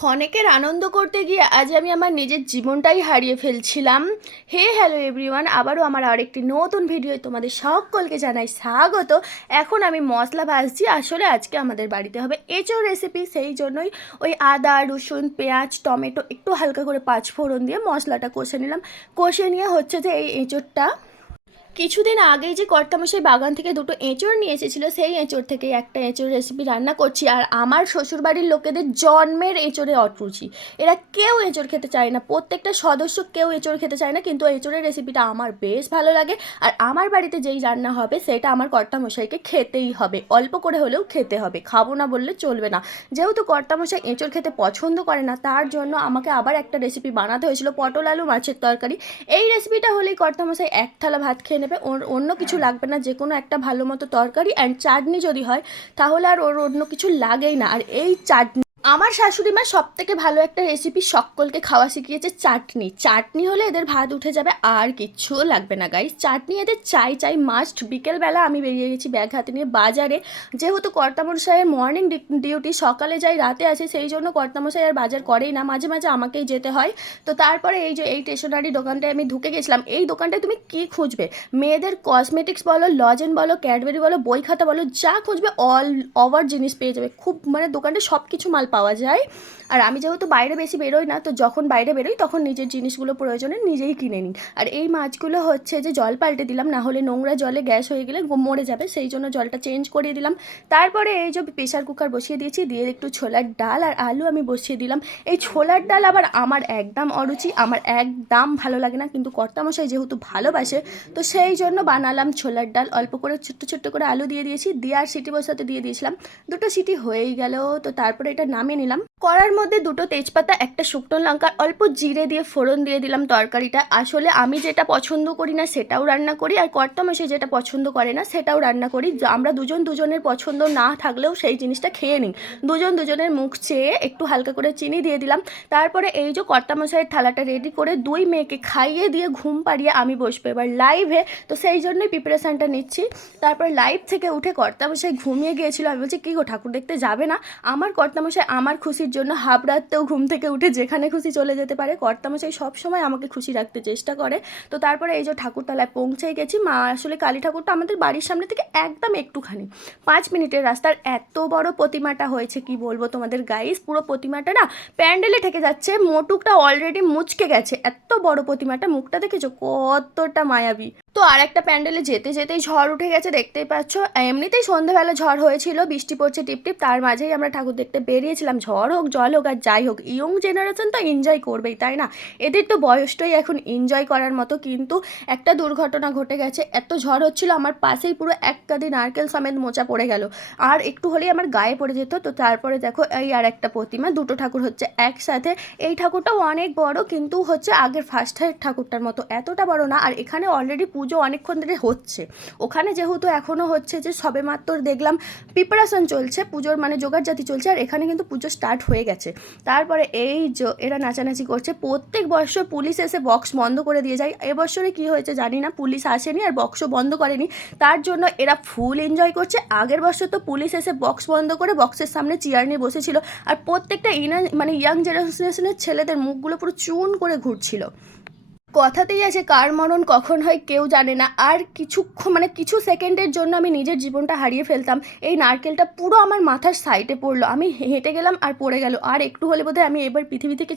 ক্ষণেকের আনন্দ করতে গিয়ে আজ আমি আমার নিজের জীবনটাই হারিয়ে ফেলছিলাম। হ্যালো এভরিওয়ান, আবারও আমার আরেকটি নতুন ভিডিও তোমাদের সকলকে জানাই স্বাগত। এখন আমি মশলা ভাজছি। আসলে আজকে আমাদের বাড়িতে হবে এঁচোড় রেসিপি, সেই জন্যই ওই আদা রসুন পেঁয়াজ টমেটো একটু হালকা করে পাঁচফোড়ন দিয়ে মশলাটা কষে নিলাম। কষে নিয়ে হচ্ছে যে এই এঁচোড়টা কিছুদিন আগেই যে কর্তামশাই বাগান থেকে দুটো এঁচোড় নিয়ে এসেছিলো, সেই এঁচোড় থেকে একটা এঁচোড় রেসিপি রান্না করছি। আর আমার শ্বশুরবাড়ির লোকেদের জন্মের এঁচোড়ে অরুচি, এরা কেউ এঁচোড় খেতে চায় না, প্রত্যেকটা সদস্য কেউ এঁচোড় খেতে চায় না, কিন্তু এঁচোড়ের রেসিপিটা আমার বেশ ভালো লাগে। আর আমার বাড়িতে যেই রান্না হবে সেটা আমার কর্তামশাইকে খেতেই হবে, অল্প করে হলেও খেতে হবে, খাবো না বললে চলবে না। যেহেতু কর্তামশাই এঁচোড় খেতে পছন্দ করে না, তার জন্য আমাকে আবার একটা রেসিপি বানাতে হয়েছিল, পটল আলু মাছের তরকারি। এই রেসিপিটা হলেই কর্তামশাই এক থালা ভাত খেয়ে নেবে, ওর অন্য কিছু লাগবে না। যে কোনো একটা ভালো মতো তরকারি অ্যান্ড চাটনি যদি হয় তাহলে আর ওর অন্য কিছু লাগেই না। আর এই চাটনি আমার শাশুড়ি মা সব থেকে ভালো একটা রেসিপি সকলকে খাওয়া শিখিয়েছে, চাটনি। চাটনি হলে এদের ভাত উঠে যাবে, আর কিচ্ছুও লাগবে না গাইস। চাটনি এদের চাই চাই মাস্ট। বিকেলবেলা আমি বেরিয়ে গেছি ব্যাগ হাতে নিয়ে বাজারে, যেহেতু কর্তামশাইয়ের মর্নিং ডিউটি, সকালে যাই রাতে আসে, সেই জন্য কর্তামশাই আর বাজার করেই না, মাঝে মাঝে আমাকেই যেতে হয়। তো তারপরে এই যে এই স্টেশনারি দোকানটায় আমি ঢুকে গেছিলাম। এই দোকানটায় তুমি কি খুঁজবে, মেয়েদের কসমেটিক্স বলো, লজেন বলো, ক্যাডবেরি বলো, বই খাতা বলো, যা খুঁজবে অল ওভার জিনিস পেয়ে যাবে। খুব মানে দোকানটা সব কিছু মাল পাওয়া যায়। আর আমি যেহেতু বাইরে বেশি বেরোই না, তো যখন বাইরে বেরোই তখন নিজের জিনিসগুলো প্রয়োজনে নিজেই কিনে নিই। আর এই মাছগুলো হচ্ছে যে জল পাল্টে দিলাম, না হলে নোংরা জলে গ্যাস হয়ে গেলে মরে যাবে, সেই জন্য জলটা চেঞ্জ করিয়ে দিলাম। তারপরে এই যে প্রেশার কুকার বসিয়ে দিয়েছি, দিয়ে একটু ছোলার ডাল আর আলু আমি বসিয়ে দিলাম। এই ছোলার ডাল আবার আমার একদম অরুচি, আমার একদম ভালো লাগে না, কিন্তু কর্তামশাই যেহেতু ভালোবাসে তো সেই জন্য বানালাম ছোলার ডাল। অল্প করে ছোট্ট ছোট্ট করে আলু দিয়ে দিয়েছি, দিয়ে আর সিটি বসাতে দিয়ে দিয়েছিলাম। দুটো সিটি হয়েই গেল, তো তারপরে এটা নামিয়ে নিলাম। কড়ার মধ্যে দুটো তেজপাতা, একটা শুকনো লঙ্কা, অল্প জিরে দিয়ে ফোড়ন দিয়ে দিলাম তরকারিটা। আসলে আমি যেটা পছন্দ করি না সেটাও রান্না করি, আর কর্তামশাই যেটা পছন্দ করে না সেটাও রান্না করি। আমরা দুজন দুজনের পছন্দ না থাকলেও সেই জিনিসটা খেয়ে নিই। দুজন দুজনের মুখ চেয়ে একটু হালকা করে চিনি দিয়ে দিলাম। তারপরে এই যে কর্তামশাইয়ের থালাটা রেডি করে দুই মেয়েকে খাইয়ে দিয়ে ঘুম পাড়িয়ে আমি বসবো এবার লাইভে, তো সেই জন্যই প্রিপারেশানটা নিচ্ছি। তারপরে লাইভ থেকে উঠে কর্তামশাই ঘুমিয়ে গিয়েছিল। আমি বলছি কী গো, ঠাকুর দেখতে যাবে না? আমার কর্তামশাই আমার খুশির জন্য হাফ রাতেও ঘুম থেকে উঠে যেখানে খুশি চলে যেতে পারে। কর্তামশাই সবসময় আমাকে খুশি রাখতে চেষ্টা করে। তো তারপরে এই যে ঠাকুরতলায় পৌঁছেই গেছি। মা আসলে কালী ঠাকুরটা আমাদের বাড়ির সামনে থেকে একদম একটুখানি 5 মিনিটের রাস্তার। এত বড় প্রতিমাটা হয়েছে কি বলবো তোমাদের গাইস, পুরো প্রতিমাটা না প্যান্ডেলে ঠেকে যাচ্ছে, মোটুকটা অলরেডি মুচকে গেছে। এত বড় প্রতিমাটা, মুখটা দেখেছো কতটা মায়াবী। তো আর একটা প্যান্ডেলে যেতে যেতেই ঝড় উঠে গেছে, দেখতেই পাচ্ছ। এমনিতেই সন্ধ্যাবেলা ঝড় হয়েছিল, বৃষ্টি পড়ছে টিপটিপ, তার মাঝেই আমরা ঠাকুর দেখতে বেরিয়েছিলাম। ঝড় হোক জল হোক আর যাই হোক, ইয়ং জেনারেশন তো এনজয় করবেই, তাই না? এদের তো বয়সটাই এখন এনজয় করার মতো। কিন্তু একটা দুর্ঘটনা ঘটে গেছে, এত ঝড় হচ্ছিল আমার পাশেই পুরো এক কাঁদি নারকেল সমেত মোচা পড়ে গেল, আর একটু হলেই আমার গায়ে পড়ে যেত। তো তারপরে দেখো এই আর একটা প্রতিমা, দুটো ঠাকুর হচ্ছে একসাথে। এই ঠাকুরটাও অনেক বড়, কিন্তু হচ্ছে আগের ফার্স্টের ঠাকুরটার মতো এতটা বড় না। আর এখানে অলরেডি পুজো অনেকক্ষণ ধরে হচ্ছে। ওখানে যেহেতু এখনও হচ্ছে যে সবেমাত্র দেখলাম প্রিপারেশন চলছে পুজোর, মানে জোগাড়জাতি চলছে, আর এখানে কিন্তু পুজো স্টার্ট হয়ে গেছে। তারপরে এই যে এরা নাচানাচি করছে। প্রত্যেক বছর পুলিশ এসে বক্স বন্ধ করে দিয়ে যায়, এবছরে কি হয়েছে জানি না, পুলিশ আসেনি আর বক্সও বন্ধ করেনি, তার জন্য এরা ফুল এনজয় করছে। আগের বছর তো পুলিশ এসে বক্স বন্ধ করে বক্সের সামনে চেয়ার নিয়ে বসেছিল, আর প্রত্যেকটা মানে ইয়াং জেনারেশনের ছেলেদের মুখগুলো পুরো চুন করে ঘুরছিল। কথাতেই আছে কার মরণ কখন হয় কেউ জানে না। আর কিছু সেকেন্ডের জন্য আমি নিজের জীবনটা হারিয়ে ফেলতাম। এই নারকেলটা পুরো আমার মাথার সাইডে পড়লো, আমি হেঁটে গেলাম আর পড়ে গেল, আর একটু হলে বোধহয় আমি এবার পৃথিবী থেকে